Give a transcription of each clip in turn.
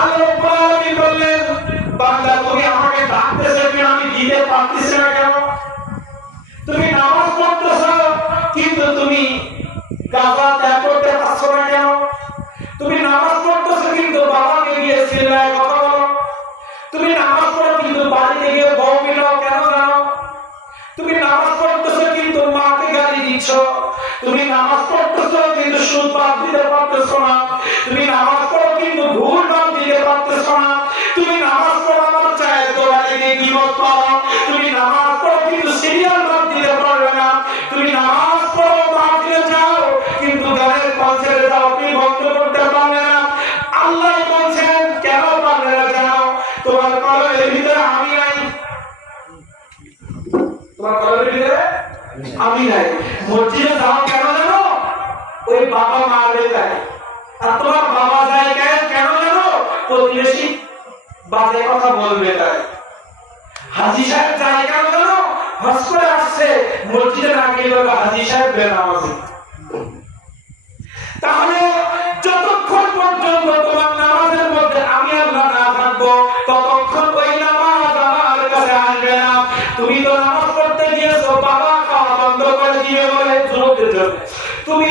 আল্লাহ নামাজ পড়তেছো, কিন্তু কিন্তু বাবাকে গিয়ে তুমি নামাজ পড়ো, কিন্তু বাড়িতে গিয়ে বউ মিলাও, কেন জানো? তুমি নামাজ পড়তেছো, কিন্তু মাকে গালি দিচ্ছ। তুমি নামাজ পড়তেছো, কিন্তু সুদ বাদ দিতে পারতেছো না। তুমি নামাজ পড়ো, কিন্তু ভুল বাদ দিতে পারতেছো না। তুমি নামাজ পড়ো চায় তোরা লেগে বিপদ পাও তুমি নামাজ পড়ো, কিন্তু সিরিয়াল বাদ দিতে পারবে না। তুমি নামাজ পড়ো মাহফিলে যাও, কিন্তু গানের কনসার্টে যাও করতে পারবে না। আল্লাহ বলছেন, কেন পারবে না জানো তোমার কলমের ভিতরে আমি নাই। তোমার ভিতরে? আমি নাই। মসজিদে যাও কেন জানো? ওই বাবা মারবে তাই আর তোমার বাবা যায় কেন? কেন জানো? প্রতিবেশী বাজে কথা বলবে তাই হাজি সাহেব যায় কেন জানো? হস করে আসছে। মসজিদে না গেলে হাজি সাহেব বেনামাজি তাহলে যতক্ষণ পর্যন্ত তোমার নামাজের মধ্যে আমি আল্লাহ না থাকব তুমি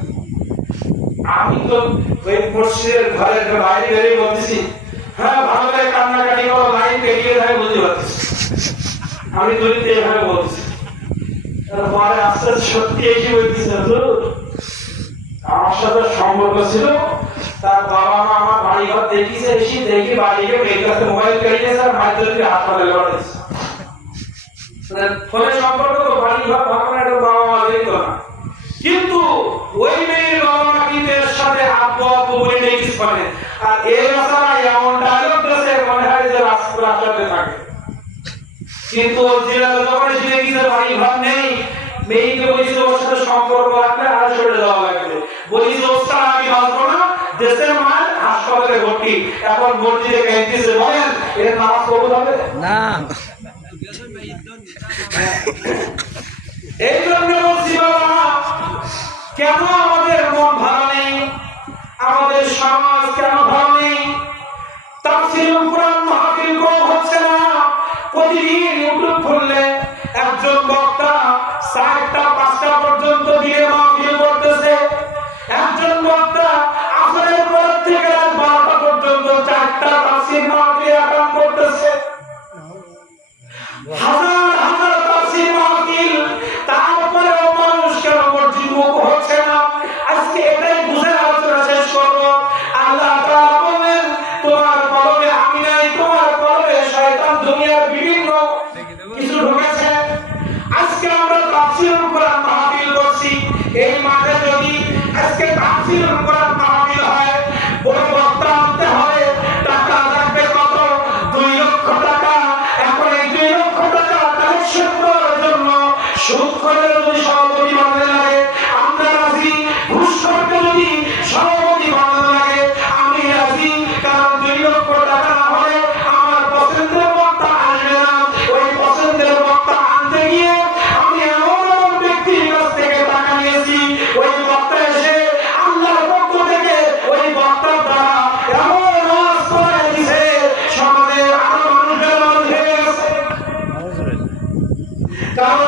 আমি তো ওই মসজিদের ঘরের বাইরে বেরিয়ে বলতেছি হ্যাঁ ভালো করে কান্নাকাটি করো, লাইন পেরিয়ে যায়, বুঝতে পারতেছি। আমি দলিত এইভাবে বলতেছি। পরে আস্তে আস্তে সত্যি এসে বলতেছে আমার সাথে সম্পর্ক ছিল, তার বাবা মা আমার বাড়ি ঘর দেখিছে, এসে দেখি বাড়ি মেয়ের কাছে মোবাইল কেড়েছে আর মাধ্যমিক হাসপাতালে লড়েছে মানে ফোনে সম্পর্ক তো বাড়ি ঘর ভাবনা এটা বাবা মা দেখতো না কিন্তু ওই মেয়ের বাবা মা কিন্তু এর সাথে আব্বু আব্বু বলে ডেকিস করে? আর মাসালা এমন ডায়লগ মনে হয় যে রাস্তাতে থাকে কিন্তু জেলা যখন বাড়ি ঘর নেই। মেয়েকে বলেছিল ওর সাথে সম্পর্ক আর চলে যাওয়া লাগবে। আমি বাঁচবো না দেশের মার হাসপাতালে ভর্তি। এখন মসজিদে কেন্দ্রিসে বলেন? এর নামাজ কবুল হবে? না। এই জন্য বলছি বাবা কেন আমাদের মন ভালো নেই? আমাদের সমাজ কেন ভালো নেই? তাফসীর কোরআন মাহফিল কোন হচ্ছে না। প্রতিদিন ইউটিউব খুললে একজন বক্তা চারটা করছি এই কারণ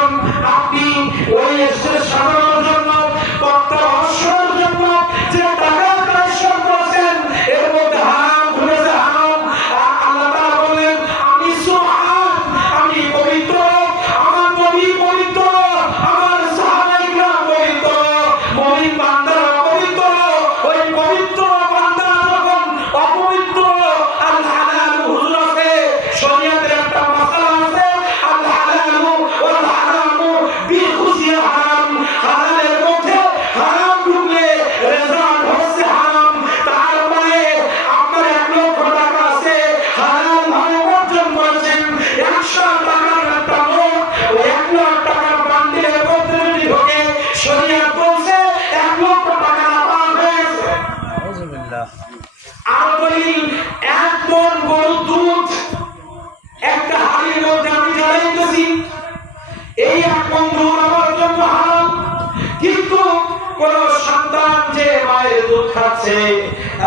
খাচ্ছে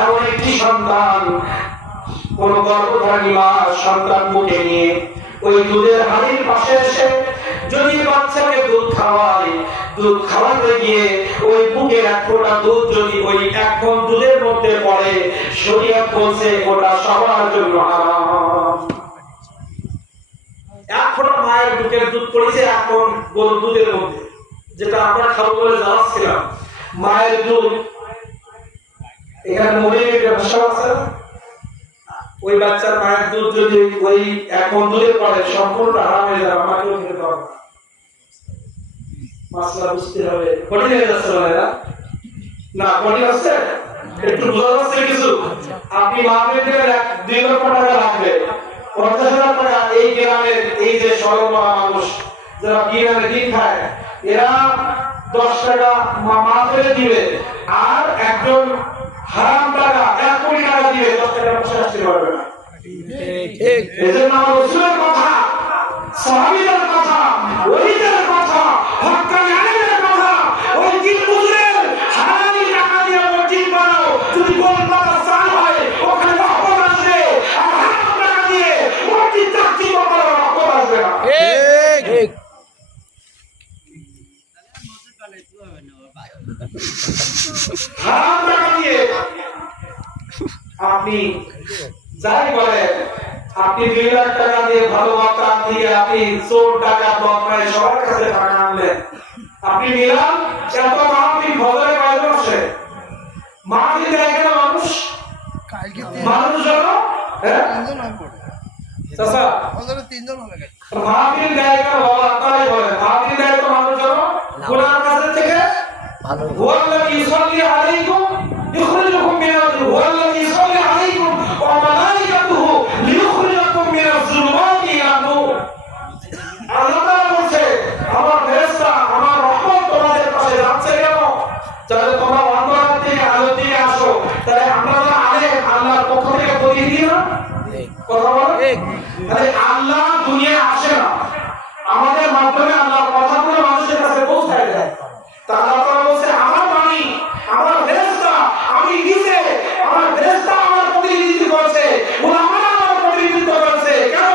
এমন একটি সন্তান, কোন গর্ভধারী মা সন্তান বুকে নিয়ে ওই দুধের হাড়ির পাশে এসে যদি বাচ্চাকে দুধ খাওয়ায়, দুধ খাওয়াতে গিয়ে ওই বুকের এক ফোঁটা দুধ যদি ওই এক মণ দুধের মধ্যে পড়ে, শরীয়ত বলছে ওটা সবার জন্য হারাম। এক ফোঁটা মায়ের বুকের দুধ পড়েছে এক মণ গরুর দুধের মধ্যে, যেটা আমরা খাব বলে জানাচ্ছিলাম মায়ের দুধ এখানে মহিলার ব্যবসা আছে। ওই বাচ্চার মায়ের দুধ যদি ওই এক দুধে পড়ে সম্পূর্ণ হারাম হয়ে যাবে, আমাকেও খেতে পারব না। মাসলা বুঝতে হবে। কঠিন হয়ে যাচ্ছে এরা? না, কঠিন আছে একটু বোঝা যাচ্ছে কিছু? আপনি মাহফিলের দুই লক্ষ টাকা লাগবে। পঞ্চাশ হাজার এই গ্রামের এই যে সরবরাহ মানুষ যারা গ্রামে দিন খায়, এরা দশ টাকা মাহফিলে দিবে। আর একজন হারাম টাকা এক কোটি টাকা দিয়ে দশ টাকা বসে আসতে পারবে না। এজন্য আমার রসুলের কথা সাহাবীদের কথা ওলিদের কথা হক্কানি আলেমের কথা ওই দিন মজুরের হারামি টাকা দিয়ে মসজিদ বানাও যদি কলকাতা চাল হয় ওখানে রহমত আসবে আর হারাম টাকা দিয়ে মসজিদ চাকরি করতে রহমত আসবে না হারাম টাকা দিয়ে আপনি যাই বলেন আপনি দুই লাখ টাকা দিয়ে ভালো মাত্রা দিয়ে আপনি চোর টাকা বদমাই সবার কাছে টাকা আনলেন। আপনি নিলাম এত বাইরে বসে। মানুষ মানুষ হ্যাঁ? বাবা মানুষ জানো থেকে ভালো। কথা বলো? আল্লাহ দুনিয়ায় আসে না। আমাদের মাধ্যমে কথাগুলো মানুষের কাছে পৌঁছায় দেয়। তা আল্লাহ তাআলা বলছে আমার বাণী আমার আমি নিজে আমার আমার প্রতিনিধিত্ব করছে। উলামারা আমার প্রতিনিধিত্ব করছে। কেন?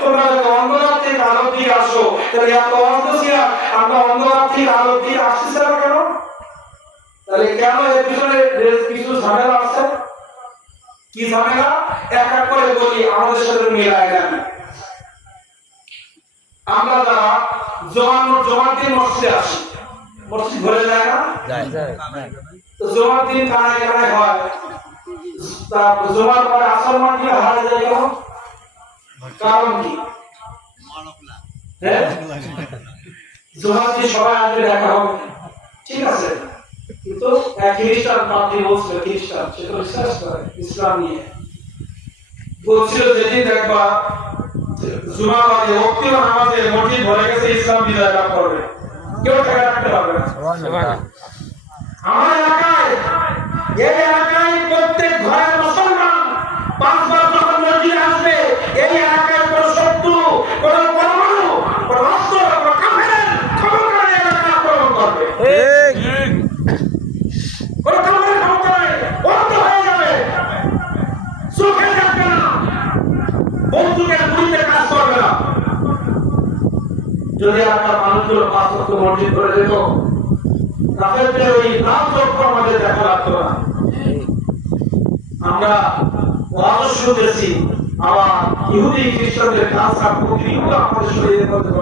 তোমরা যদি অন্ধকার থেকে আসো তাহলে আমরা অন্ধ ছিলাম আমরা অন্ধকার থেকে আলো দিয়ে আসছি না কেন? তাহলে কেন এর পিছনে কিছু ঝামেলা আছে? কি ঝামেলা? এক এক করে বলি আমাদের সাথে মিলায় দেন আমরা যারা জমান জমান দিন মসজিদে আসি মসজিদ ভরে যায় না? তো জমান দিন কানায় কানায় হয়। জমার পরে আসল মাটি হারা যায় কেন? কারণ কি? হ্যাঁ? জমার দিন সবাই আসবে দেখা হবে। ঠিক আছে? কিন্তু খ্রিস্টান বলছিল খ্রিস্টান সে তো বিশ্বাস করে ইসলাম নিয়ে। বলছিল যেদিন দেখবা জুমা বাদে অক্তিম নামাজে মসজিদ ভরে গেছে ইসলাম বিজয় লাভ করবে। কেউ টাকা রাখতে পারবে না। আমার এলাকায় এই এলাকায় প্রত্যেক ঘরের মুসলমান পাঁচবার যখন মসজিদে আসবে এই এলাকায় কোন শত্রু কোন পরমাণু কোন অস্ত্র কোন কাফেরের খবর করে এলাকা আক্রমণ করবে। কোন কাফেরের ক্ষমতা নেই বন্ধ হয়ে যাবে। চোখে বন্দুকের গুলিতে কাজ করবে না। যদি আপনার মানুষগুলো পাঁচ লক্ষ করে যেত তাদেরকে ওই চক্র আমাদের দেখা লাগতো না। আমরা ওয়াজ শুনেছি, আবার ইহুদি খ্রিস্টানদের কাজ প্রতিগুলো আমাদের শরীরের মধ্যে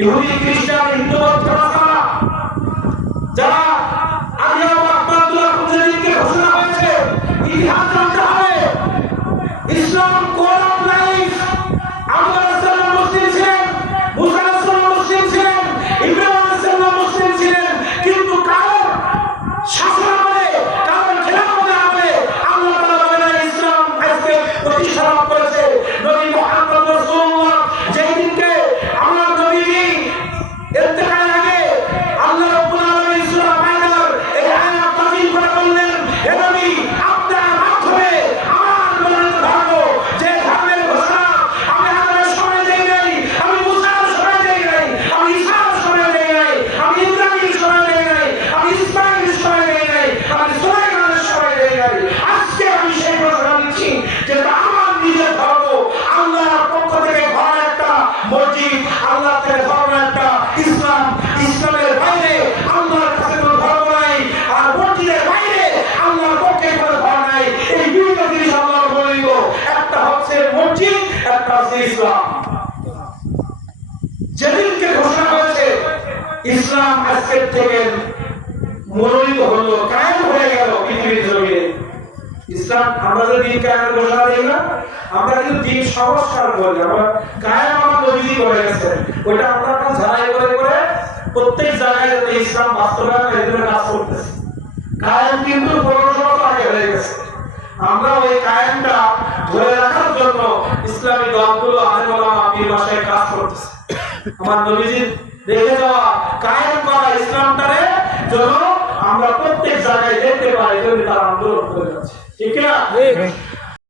ইহুদি খ্রিস্টান মনোনীত হলো, কায়েম হয়ে গেল পৃথিবীর জমিনে। ইসলাম আমরা যে দিন কায়েমের ঘোষণা দিই না, আমরা কিন্তু দিন সংস্কার করি, আমরা কায়েম আমার নবীজি করে গেছে ওইটা আমরা এখন ঝালাই করে করে প্রত্যেক জায়গায় যাতে ইসলাম বাস্তবায়ন কাজ করতেছে। কায়েম কিন্তু পনেরোশো বছর আগে হয়ে গেছে। আমরা ওই কায়েমটা ধরে রাখার জন্য ইসলামী দলগুলো আলেমা পীর ভাষায় কাজ করতেছে। আমার নবীজির রেখে যাওয়া কায়েম করা ইসলামটারে যেন আমরা প্রত্যেক জায়গায় দেখতে পাই যদি তারা আন্দোলন করে যাচ্ছে। ঠিক না